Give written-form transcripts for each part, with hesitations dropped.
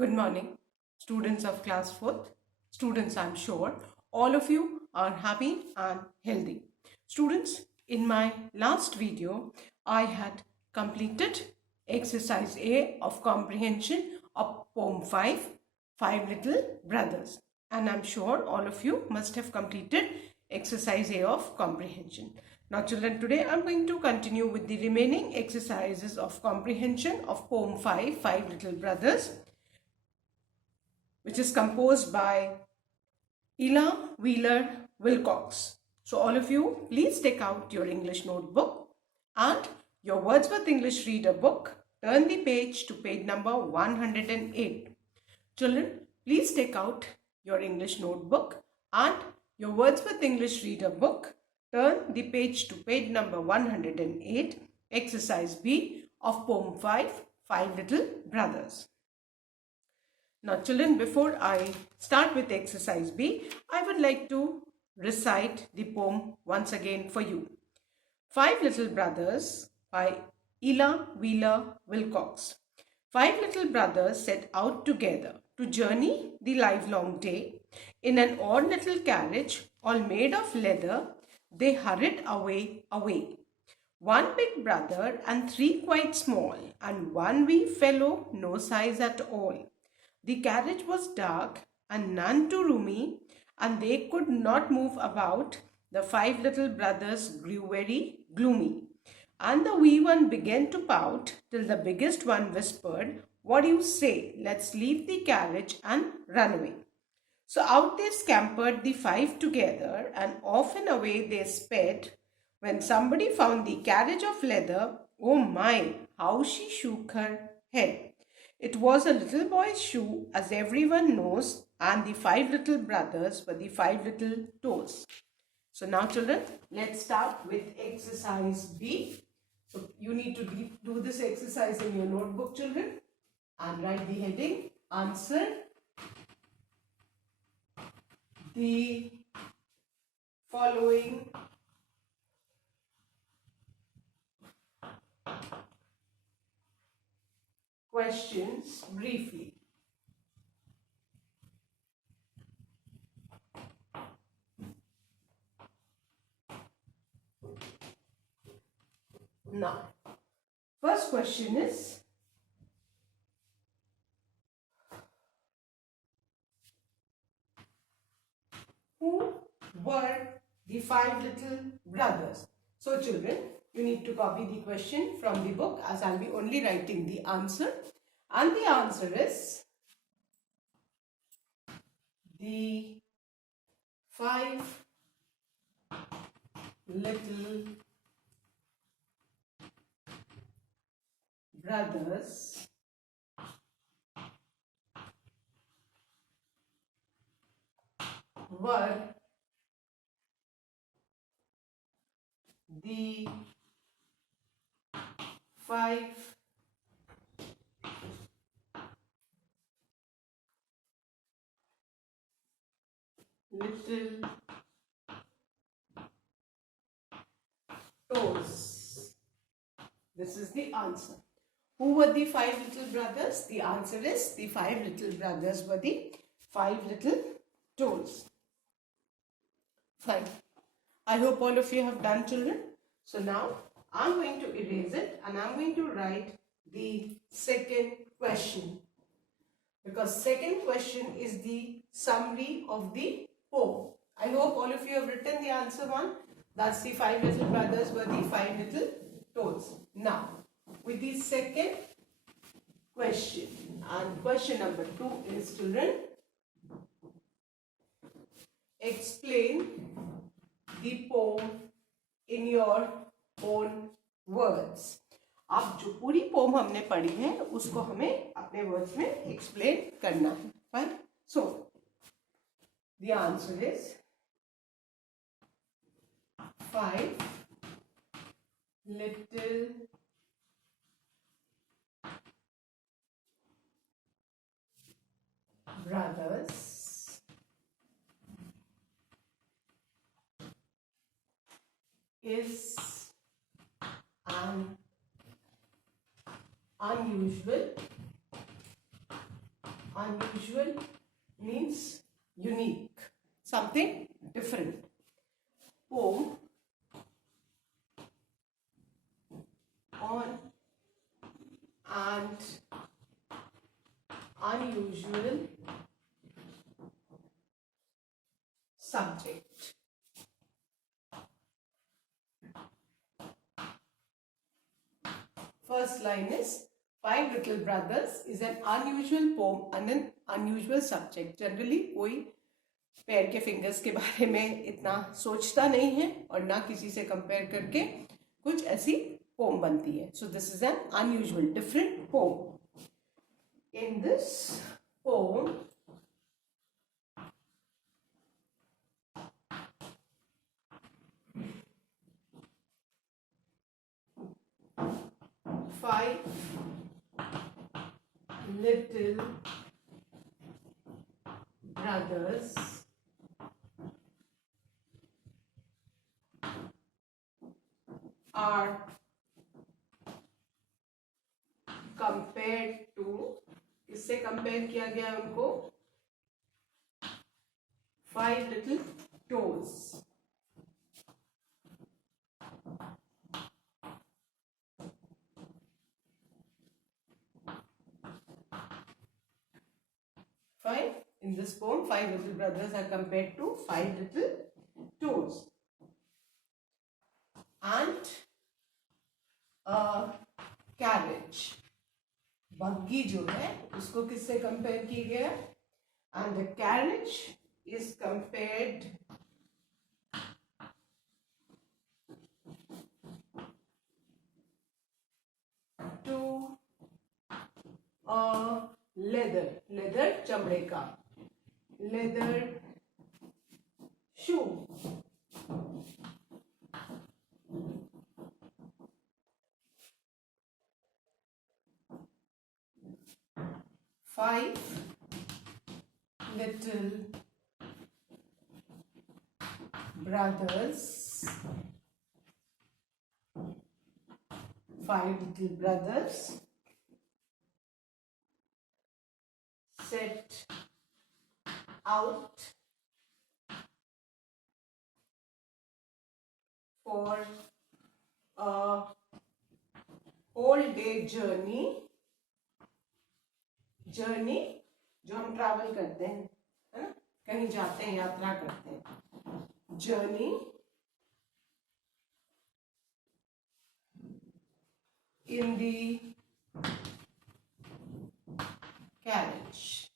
Good morning, students of class 4th. Students, I'm sure all of you are happy and healthy. Students, in my last video, I had completed exercise A of comprehension of poem 5, Five Little Brothers. And I'm sure all of you must have completed exercise A of comprehension. Now children, today I'm going to continue with the remaining exercises of comprehension of poem 5, Five Little Brothers, which is composed by Ella Wheeler Wilcox. So all of you, please take out your English notebook and your Wordsworth English Reader book. Turn the page to page number 108. Children, please take out your English notebook and your Wordsworth English Reader book. Turn the page to page number 108, exercise B of poem 5, Five Little Brothers. Now children, before I start with exercise B, I would like to recite the poem once again for you. Five Little Brothers by Ella Wheeler Wilcox. Five little brothers set out together to journey the livelong day. In an odd little carriage, all made of leather, they hurried away, away. One big brother and three quite small, and one wee fellow no size at all. The carriage was dark and none too roomy, and they could not move about. The five little brothers grew very gloomy, and the wee one began to pout till the biggest one whispered, "What do you say? Let's leave the carriage and run away." So out they scampered, the five together, and off and away they sped. When somebody found the carriage of leather, oh my, how she shook her head. It was a little boy's shoe, as everyone knows, and the five little brothers were the five little toes. So now children, let's start with exercise B. So you need to do this exercise in your notebook, children, and write the heading, answer the following questions briefly. Now, first question is, who were the five little brothers? So children, you need to copy the question from the book, as I'll be only writing the answer. And the answer is the five little brothers were the five little toes. This is the answer. Who were the five little brothers? The answer is the five little brothers were the five little toes. Fine. I hope all of you have done, children. So now I'm going to erase it and I'm going to write the second question, because second question is the summary of the poem. I hope all of you have written the answer one. That's the five little brothers were the five little toes. Now, with the second question, and question number 2 is, children, explain the poem in your own words. अब जो पूरी pome हमने पढ़ी है उसको हमें अपने words में एक्सप्लेन करना है. Fine. So the answer is five little brothers is an unusual Unusual means unique, something different. Poem on and unusual subject. First line is Five Little Brothers is an unusual poem on an unusual subject. Generally कोई पैर के fingers के बारे में इतना सोचता नहीं है और ना किसी से कंपेयर करके कुछ ऐसी पोम बनती है. So this is an unusual, different poem. In this poem, five little brothers are compared to, इससे कंपेयर किया गया उनको, five little toes. Five, in this poem, five little brothers are compared to five little toes. And a carriage, बग्गी जो है उसको किससे compare की गया? And the carriage is compared to a leather चमड़े का, leather shoe. Five little brothers, set out for a whole day journey जो हम ट्रैवल करते हैं, है ना, कहीं जाते हैं, यात्रा करते हैं. Journey in the carriage.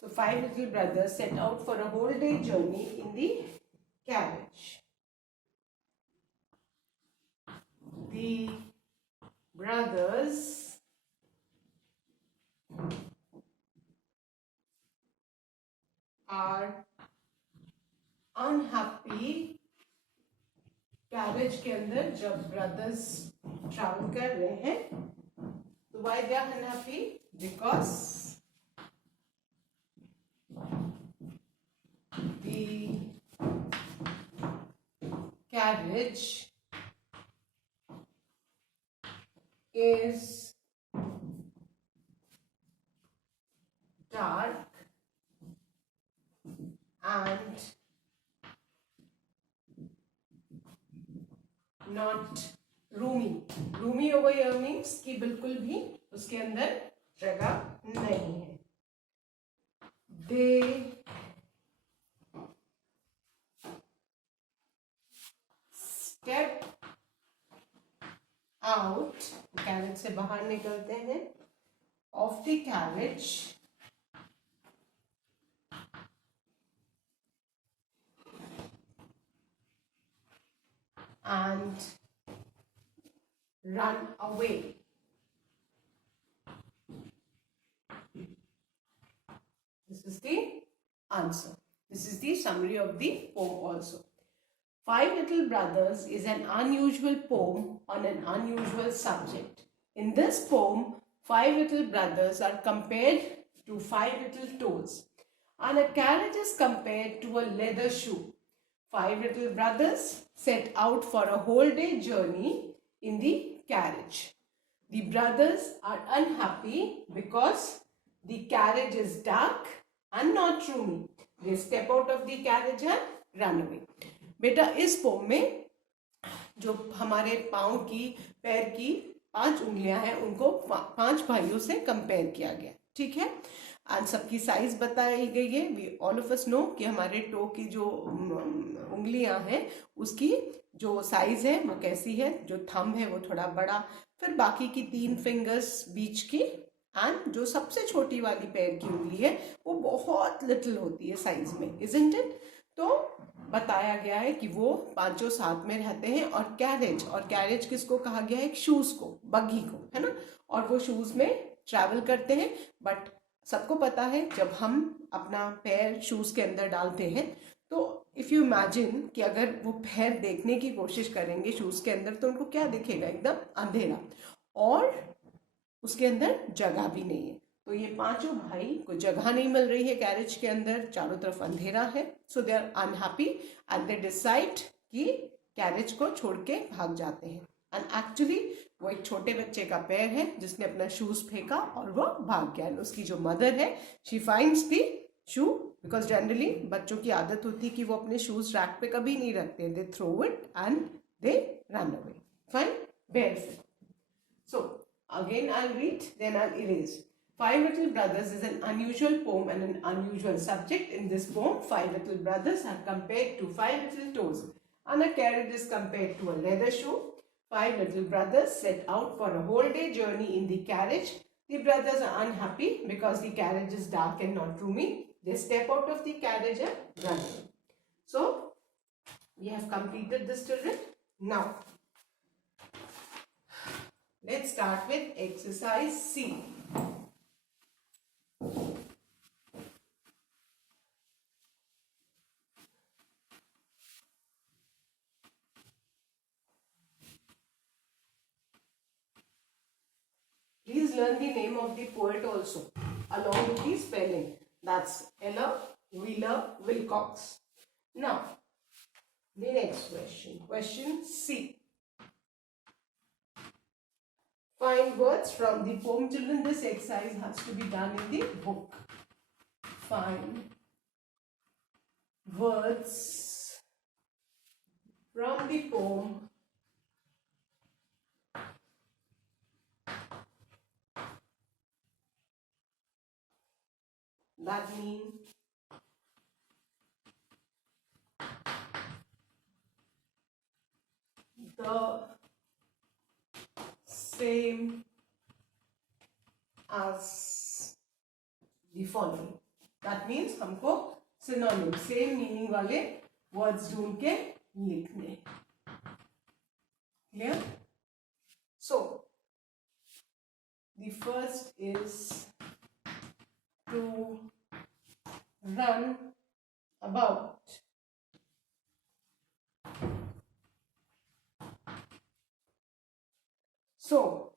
So five little brothers set out for a whole day journey in the carriage. The brothers are unhappy. Carriage के अंदर जब ब्रदर्स ट्रैवल कर रहे हैं तो why they are unhappy? Because the carriage is dark and not roomy. Roomy over here means कि बिल्कुल भी उसके अंदर जगह नहीं है. They step out, carriage से बाहर निकलते हैं, of the carriage and run away. This is the answer. This is the summary of the poem also. Five Little Brothers is an unusual poem on an unusual subject. In this poem, five little brothers are compared to five little toes, and a carriage is compared to a leather shoe. Five little brothers set out for a whole day journey in the carriage. The brothers are unhappy because the carriage is dark and not roomy. They step out of the carriage and run away. बेटा इस pome में जो हमारे पाँव की पैर की 5 उंगलियां हैं उनको 5 भाइयों से कंपेयर किया गया, ठीक है। एंड सबकी साइज बताई गई है। We all of us know कि हमारे टो की जो उंगलियां हैं उसकी जो साइज है वो कैसी है। जो थंब है वो थोड़ा बड़ा, फिर बाकी की 3 फिंगर्स बीच की, एंड जो सबसे छोटी वाली पैर की उंगली है वो बहुत लिटिल होती है साइज में, इजंट इट। तो बताया गया है कि वो पांचों साथ में रहते हैं। और कैरेज किसको कहा गया है? शूज को, बग्गी को, है ना। और वो शूज में ट्रैवल करते हैं। बट सबको पता है जब हम अपना पैर शूज के अंदर डालते हैं तो इफ यू इमेजिन कि अगर वो पैर देखने की कोशिश करेंगे शूज के अंदर तो उनको क्या दिखेगा? एकदम अंधेरा, और उसके अंदर जगह भी नहीं है। तो ये पांचों भाई को जगह नहीं मिल रही है कैरेज के अंदर, चारों तरफ अंधेरा है। So they are unhappy and they decide कि कैरेज को छोड़ के भाग जाते हैं। एंड एक्चुअली वो एक छोटे बच्चे का पैर है जिसने अपना शूज फेंका और वो भाग गया। उसकी जो मदर है she finds the shoe, because generally बच्चों की आदत होती है कि वो अपने शूज रैक पे कभी नहीं रखते, they throw it and they run away. Fine, barefoot. So again I'll read, then I'll erase. Five Little Brothers is an unusual poem and an unusual subject. In this poem, 5 little brothers are compared to 5 little toes, and a carriage is compared to a leather shoe. 5 little brothers set out for a whole day journey in the carriage. The brothers are unhappy because the carriage is dark and not roomy. They step out of the carriage and run away. So, we have completed this, children. Now, let's start with exercise C. Please learn the name of the poet also along with the spelling. That's Ella Wheeler Wilcox. Now, the next question. Question C. Find words from the poem. Children, this exercise has to be done in the book. Find words from the poem that mean the same as the following. That means हमको synonym, same meaning वाले words ढूंढ के लिखने. Clear? So the first is to run about. So,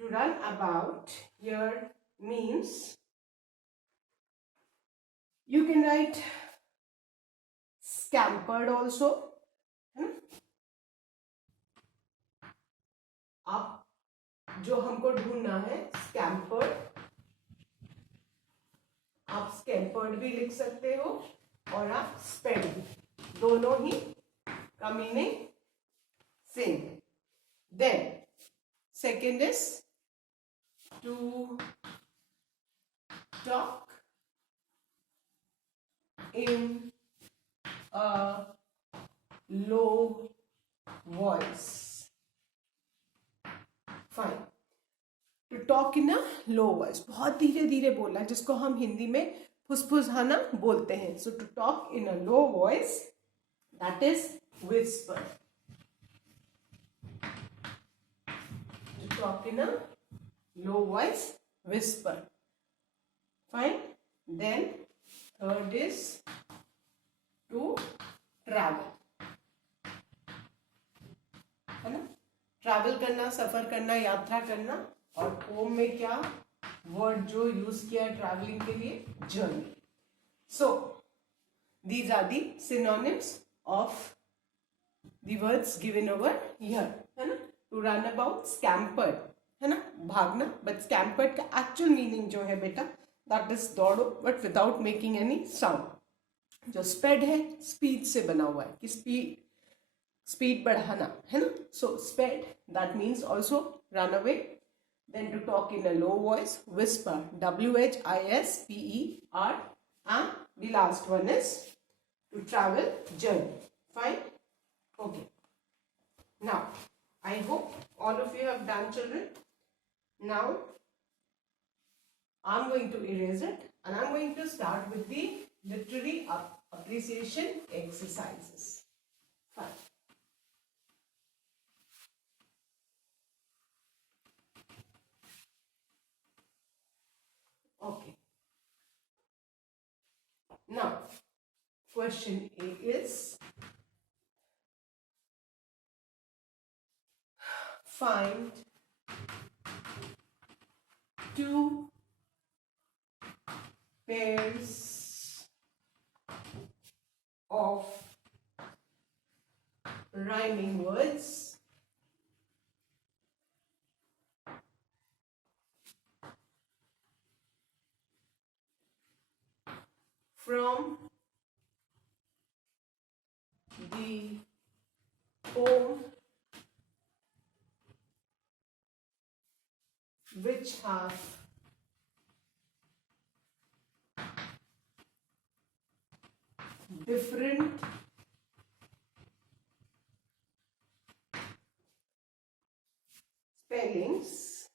to run about here means you can write scampered also. आप जो हमको ढूंढना है scampered, आप scampered भी लिख सकते हो और आप sped भी, दोनों ही का मीनिंग सेम है. Then second is to talk in a low voice. Fine. To talk in a low voice, बहुत धीरे धीरे बोलना, जिसको हम हिंदी में फुसफुसाना बोलते हैं. So to talk in a low voice, that is whisper. To talk in a low voice, whisper. Fine. Then third is to travel. है ना? ट्रैवल करना, सफर करना, यात्रा करना. और पोम में क्या वर्ड जो यूज किया है ट्रैवलिंग के लिए? Journey. So these are the synonyms of the words given over here, है ना. to run about, scampered, है ना, भागना. But scampered का actual meaning जो है बेटा, that is दौड़ो but without making any sound. जो sped है speed से बना हुआ है कि speed बढ़ाना, है ना. So sped, that means also run away. Then to talk in a low voice, whisper, whisper, and the last one is to travel, journey. Fine. Okay. Now, I hope all of you have done, children. Now, I'm going to erase it and I'm going to start with the literary appreciation exercises. Fine. Okay. Now, question A is, find two pairs of rhyming words from the poem which have different spellings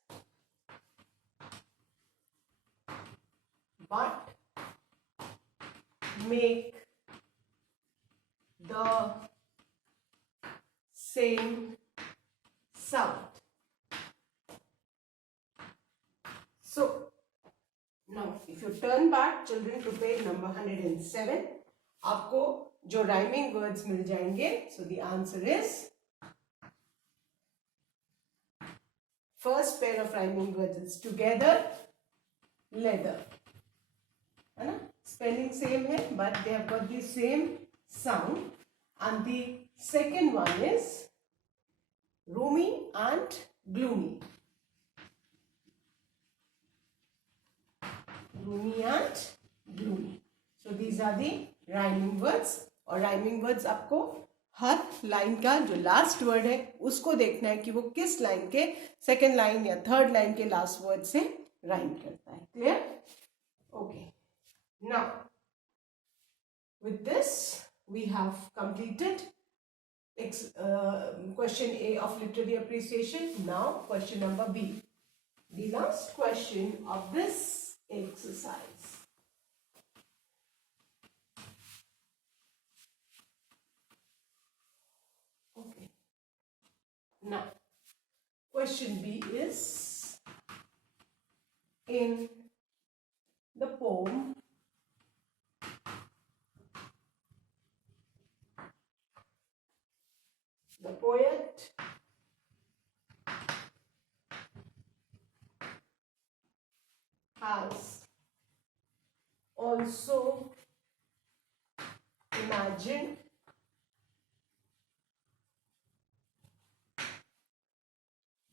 but make the same sound. So, now if you turn back, children, to page number 107, आपको जो rhyming words मिल जाएंगे. So the answer is, first pair of rhyming words is together, leather, है ना. Spelling same है but they have got the same sound. And the second one is roomy and gloomy. Roomy and gloomy. So these are the rhyming words. और rhyming words आपको हर line का जो last word है उसको देखना है कि वो किस लाइन के सेकेंड लाइन या थर्ड लाइन के लास्ट वर्ड से राइम करता है. Clear? Okay. Now with this we have completed question A of literary appreciation. Now question number B, the last question of this exercise. Okay. Now question B is, in the poem the poet has also imagined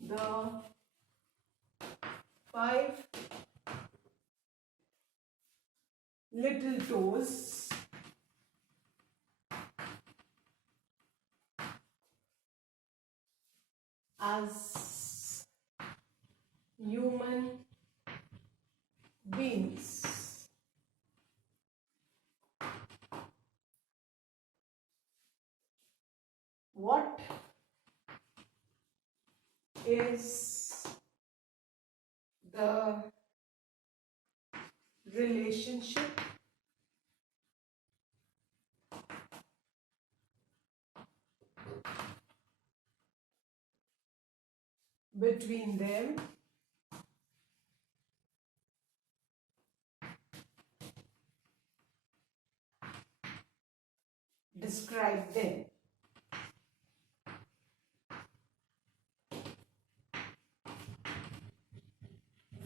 the 5 little toes as human beings. What is the relationship between them? Describe them.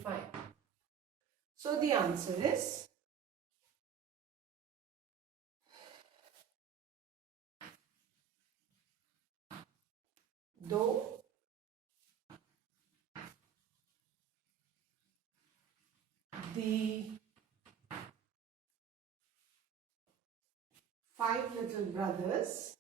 Fine. So the answer is, though The five little brothers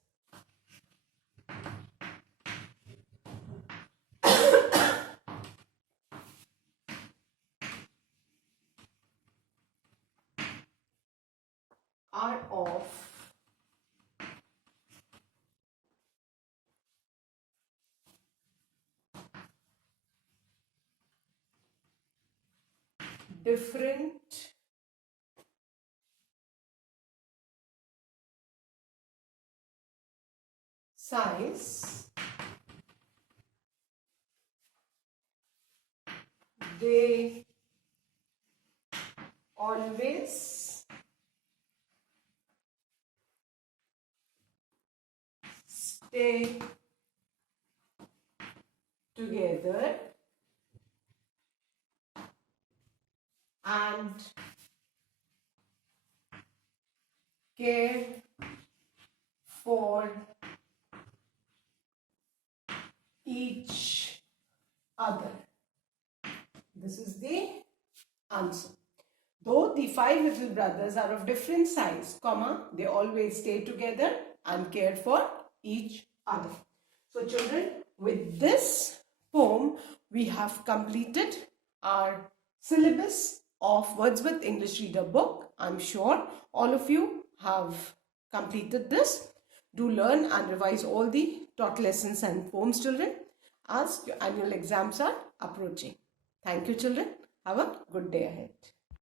are of different size. They always stay together and care for each other. This is the answer. Though the five little brothers are of different size, comma, they always stay together and care for each other. So children, with this poem, we have completed our syllabus of Wordsworth English Reader book. I'm sure all of you have completed this. Do learn and revise all the taught lessons and poems, children, as your annual exams are approaching. Thank you, children. Have a good day ahead.